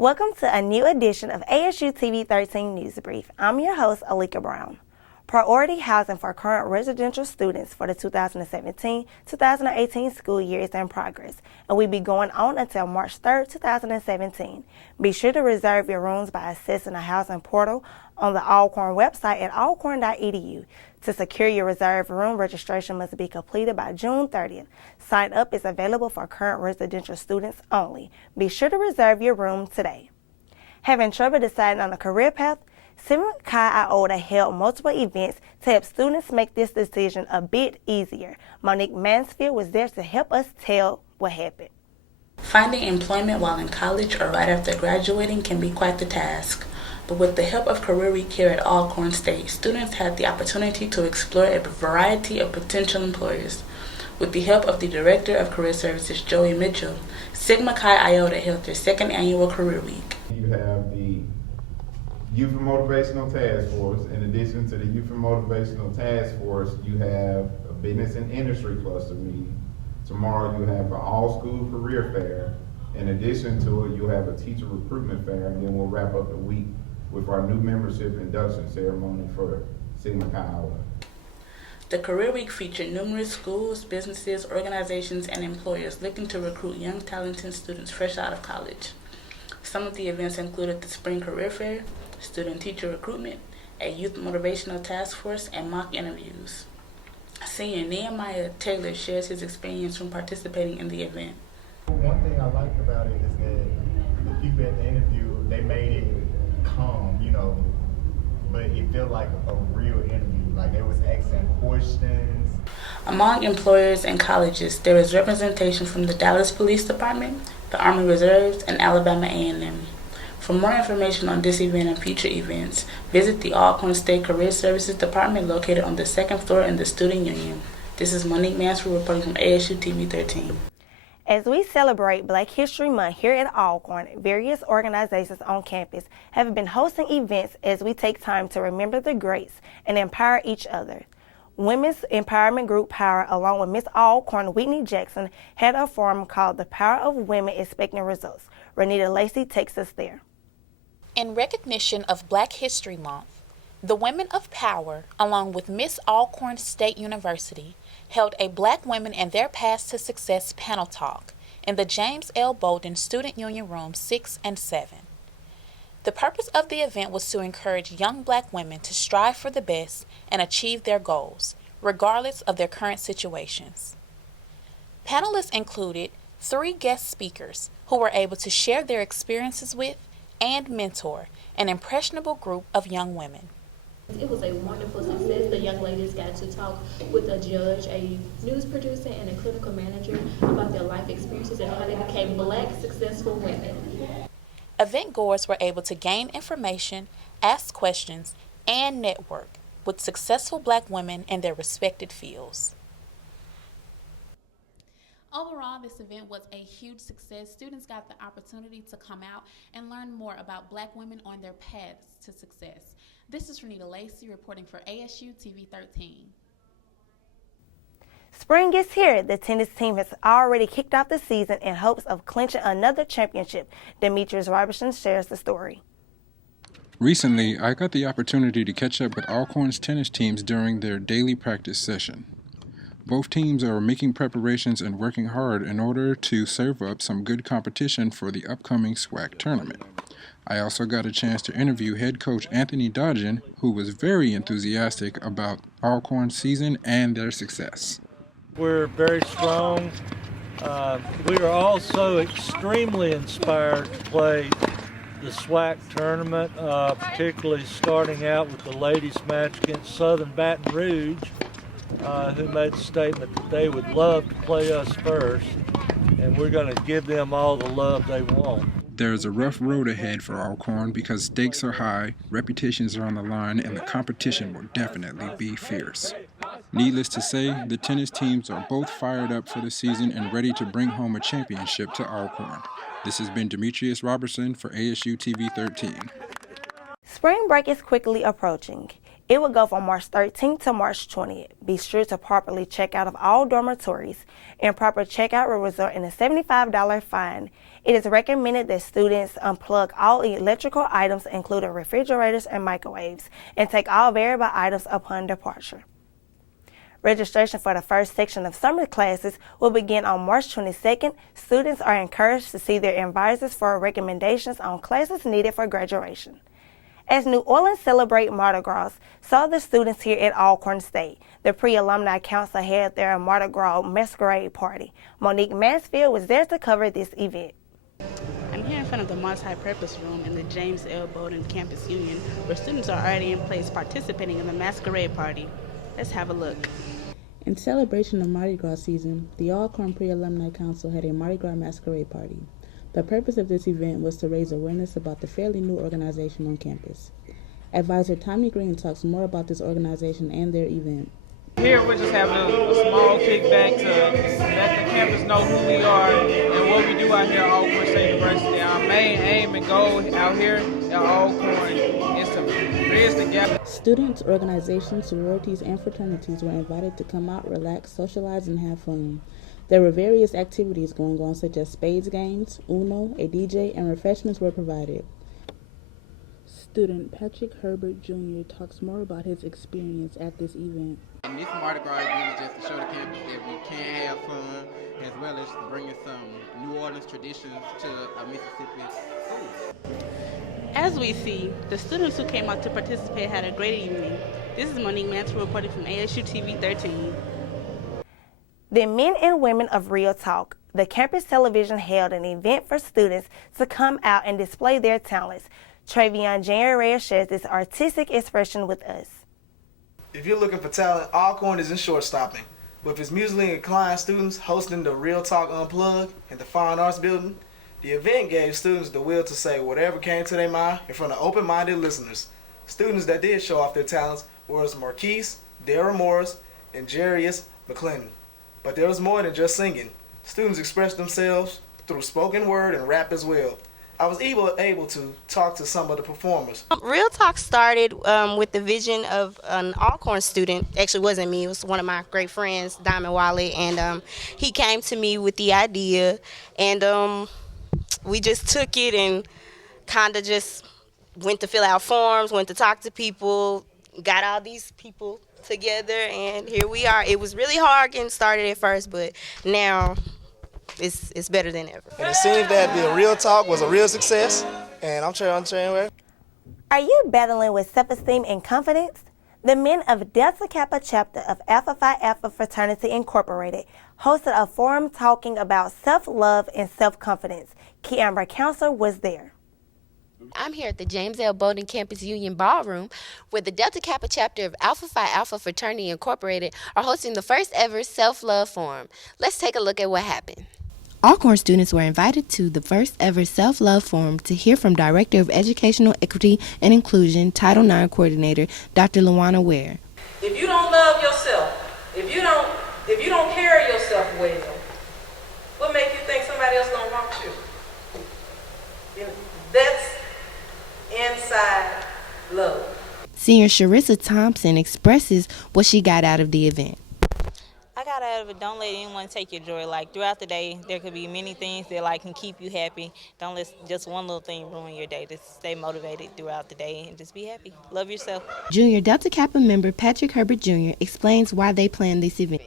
Welcome to a new edition of ASU TV 13 News Brief. I'm your host, Alika Brown. Priority housing for current residential students for the 2017-2018 school year is in progress and will be going on until March 3, 2017. Be sure to reserve your rooms by accessing the housing portal on the Alcorn website at alcorn.edu. To secure your reserved room, registration must be completed by June 30th. Sign up is available for current residential students only. Be sure to reserve your room today. Having trouble deciding on a career path? Sigma Chi Iota held multiple events to help students make this decision a bit easier. Monique Mansfield was there to help us tell what happened. Finding employment while in college or right after graduating can be quite the task. But with the help of Career Week here at Alcorn State, students had the opportunity to explore a variety of potential employers. With the help of the Director of Career Services, Joey Mitchell, Sigma Chi Iota held their second annual Career Week. You have the Youth and Motivational Task Force. In addition to the Youth and Motivational Task Force, you have a Business and Industry Cluster meeting. Tomorrow you have an all-school career fair. In addition to it, you'll have a teacher recruitment fair, and then we'll wrap up the week with our new membership induction ceremony for Sigma Chi Iota. The Career Week featured numerous schools, businesses, organizations, and employers looking to recruit young, talented students fresh out of college. Some of the events included the Spring Career Fair, student-teacher recruitment, a youth motivational task force, and mock interviews. Senior Nehemiah Taylor shares his experience from participating in the event. One thing I liked about it is that the people at the interview, they made it calm, but it felt like a real interview. Like they was asking questions. Among employers and colleges, there is representation from the Dallas Police Department, the Army Reserves, and Alabama A&M. For more information on this event and future events, visit the Alcorn State Career Services Department located on the second floor in the Student Union. This is Monique Mansfield reporting from ASU TV 13. As we celebrate Black History Month here at Alcorn, various organizations on campus have been hosting events as we take time to remember the greats and empower each other. Women's Empowerment Group Power, along with Miss Alcorn Whitney Jackson, had a forum called The Power of Women Expecting Results. Renita Lacey takes us there. In recognition of Black History Month, the Women of Power, along with Miss Alcorn State University, held a Black Women and Their Path to Success panel talk in the James L. Bolden Student Union Rooms 6 and 7. The purpose of the event was to encourage young Black women to strive for the best and achieve their goals, regardless of their current situations. Panelists included 3 guest speakers who were able to share their experiences with and mentor an impressionable group of young women. It was a wonderful success. The young ladies got to talk with a judge, a news producer, and a clinical manager about their life experiences and how they became Black successful women. Event goers were able to gain information, ask questions, and network with successful Black women in their respected fields. Overall, this event was a huge success. Students got the opportunity to come out and learn more about Black women on their paths to success. This is Renita Lacey reporting for ASU TV 13. Spring is here. The tennis team has already kicked off the season in hopes of clinching another championship. Demetrius Robertson shares the story. Recently, I got the opportunity to catch up with Alcorn's tennis teams during their daily practice session. Both teams are making preparations and working hard in order to serve up some good competition for the upcoming SWAC tournament. I also got a chance to interview head coach Anthony Dodgen, who was very enthusiastic about Alcorn's season and their success. We're very strong. We are also extremely inspired to play the SWAC tournament, particularly starting out with the ladies match against Southern Baton Rouge, who made the statement that they would love to play us first, and we're going to give them all the love they want. There's a rough road ahead for Alcorn because stakes are high, reputations are on the line, and the competition will definitely be fierce. Needless to say, the tennis teams are both fired up for the season and ready to bring home a championship to Alcorn. This has been Demetrius Robertson for ASU TV 13. Spring break is quickly approaching. It will go from March 13th to March 20th. Be sure to properly check out of all dormitories. Improper checkout will result in a $75 fine. It is recommended that students unplug all electrical items, including refrigerators and microwaves, and take all variable items upon departure. Registration for the first section of summer classes will begin on March 22nd. Students are encouraged to see their advisors for recommendations on classes needed for graduation. As New Orleans celebrate Mardi Gras, so the students here at Alcorn State. The Pre-Alumni Council had their Mardi Gras masquerade party. Monique Mansfield was there to cover this event. I'm here in front of the multi-purpose room in the James L. Bowdoin Campus Union, where students are already in place participating in the masquerade party. Let's have a look. In celebration of Mardi Gras season, the Alcorn Pre-Alumni Council had a Mardi Gras masquerade party. The purpose of this event was to raise awareness about the fairly new organization on campus. Advisor Tommy Green talks more about this organization and their event. Here we're just having a small kickback to let the campus know who we are and what we do out here at Alcorn State University. Our main aim and goal out here at Alcorn is to bridge the gap. Students, organizations, sororities, and fraternities were invited to come out, relax, socialize, and have fun. There were various activities going on, such as spades games, Uno, a DJ, and refreshments were provided. Student Patrick Herbert Jr. talks more about his experience at this event. And this Mardi Gras event is just to show the campus that we can have fun, as well as bringing some New Orleans traditions to a Mississippi school. As we see, the students who came out to participate had a great evening. This is Monique Mansfield reporting from ASU TV 13. The men and women of Real Talk. The campus television held an event for students to come out and display their talents. Travion January shares this artistic expression with us. If you're looking for talent, Alcorn is in short stopping. With its musically inclined students hosting the Real Talk Unplugged in the Fine Arts Building, the event gave students the will to say whatever came to their mind in front of open-minded listeners. Students that did show off their talents were Marquise, Dara Morris, and Jarius McClendon. But there was more than just singing. Students expressed themselves through spoken word and rap as well. I was able to talk to some of the performers. Real Talk started with the vision of an Alcorn student. Actually, it wasn't me. It was one of my great friends, Diamond Wally, and he came to me with the idea, and we just took it and kind of just went to fill out forms, went to talk to people, got all these people together, and here we are. It was really hard getting started at first, but now it's better than ever. And it seems that the Real Talk was a real success, and I'm trying. Are you battling with self-esteem and confidence? The men of Delta Kappa chapter of Alpha Phi Alpha Fraternity Incorporated hosted a forum talking about self-love and self-confidence. Kiambra Council was there. I'm here at the James L. Bowdoin Campus Union Ballroom, where the Delta Kappa chapter of Alpha Phi Alpha Fraternity Incorporated are hosting the first ever self-love forum. Let's take a look at what happened. Alcorn students were invited to the first ever self-love forum to hear from Director of Educational Equity and Inclusion, Title IX Coordinator, Dr. Luana Ware. If you don't love yourself, if you don't carry yourself well, what make you think somebody else gonna want you? That's inside love. Senior Sharissa Thompson expresses what she got out of the event. I got out of it, don't let anyone take your joy. Like, throughout the day, there could be many things that can keep you happy. Don't let just one little thing ruin your day. Just stay motivated throughout the day and just be happy. Love yourself. Junior Delta Kappa member Patrick Herbert Jr. explains why they planned this event.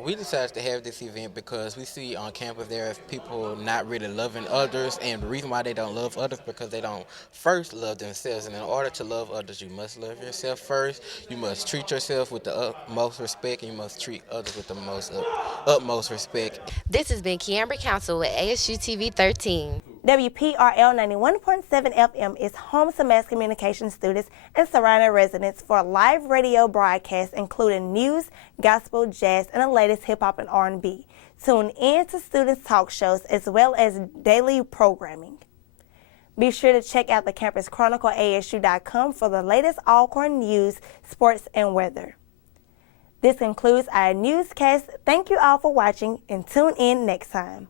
We decided to have this event because we see on campus there are people not really loving others, and the reason why they don't love others because they don't first love themselves. And in order to love others, you must love yourself first. You must treat yourself with the utmost respect, and you must treat others with the utmost respect. This has been Kiambra Council with ASU TV 13. WPRL 91.7 FM is home to mass communication students and surrounding residents for live radio broadcasts including news, gospel, jazz, and the latest hip-hop and R&B. Tune in to students' talk shows as well as daily programming. Be sure to check out the Campus Chronicle ASU.com for the latest Alcorn news, sports, and weather. This concludes our newscast. Thank you all for watching and tune in next time.